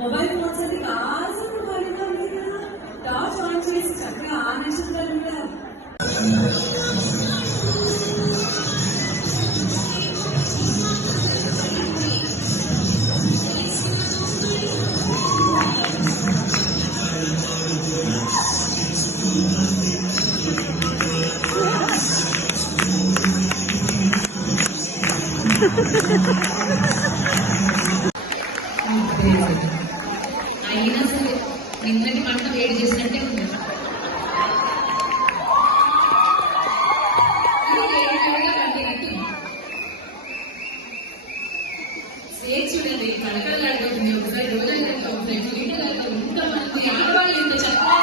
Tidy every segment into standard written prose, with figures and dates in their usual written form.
Mobile phones అది కాసేపు ఖాళీగా ఉంది కదా, టార్చ్ ఆన్ చేసి చక్కగా ఆనందించారు కదా. అయినా సరే నిన్నటి పంట వేడి చేసినట్టే ఉంది. స్టేజ్ చూడండి, కడకడలాడుతుంది. ఒకసారి రోజా ఇంతమంది ఆడవాళ్ళు ఇంత చక్కగా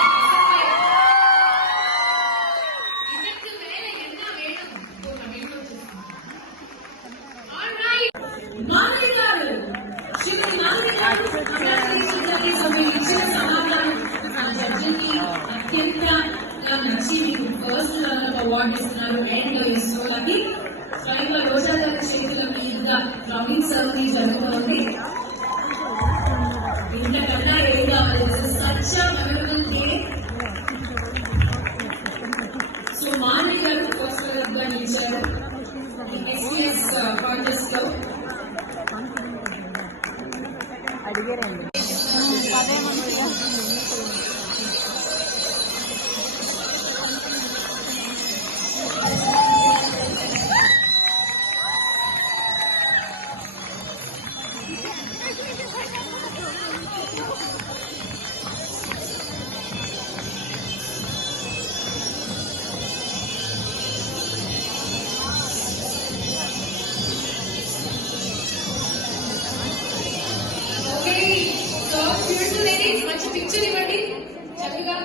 అత్యంతగా నచ్చి మీకు ఫస్ట్ అవార్డు ఇస్తున్నారు. అండ్ ఇస్తున్నది స్వయంగా రోజా గారి చేతుల మీద డ్రాయింగ్ సెరమనీ జరుగుతుంది. ఇంతకన్నా ఏం కావాలి? Such memorable day. సో మాని గారు ఫస్ట్ గా నిలిచారు ఎక్స్పీరియన్స్ కాంటెస్ట్ లో. పిక్చర్ ఇవ్వండి చక్కగా.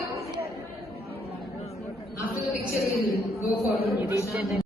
After the picture will go forward.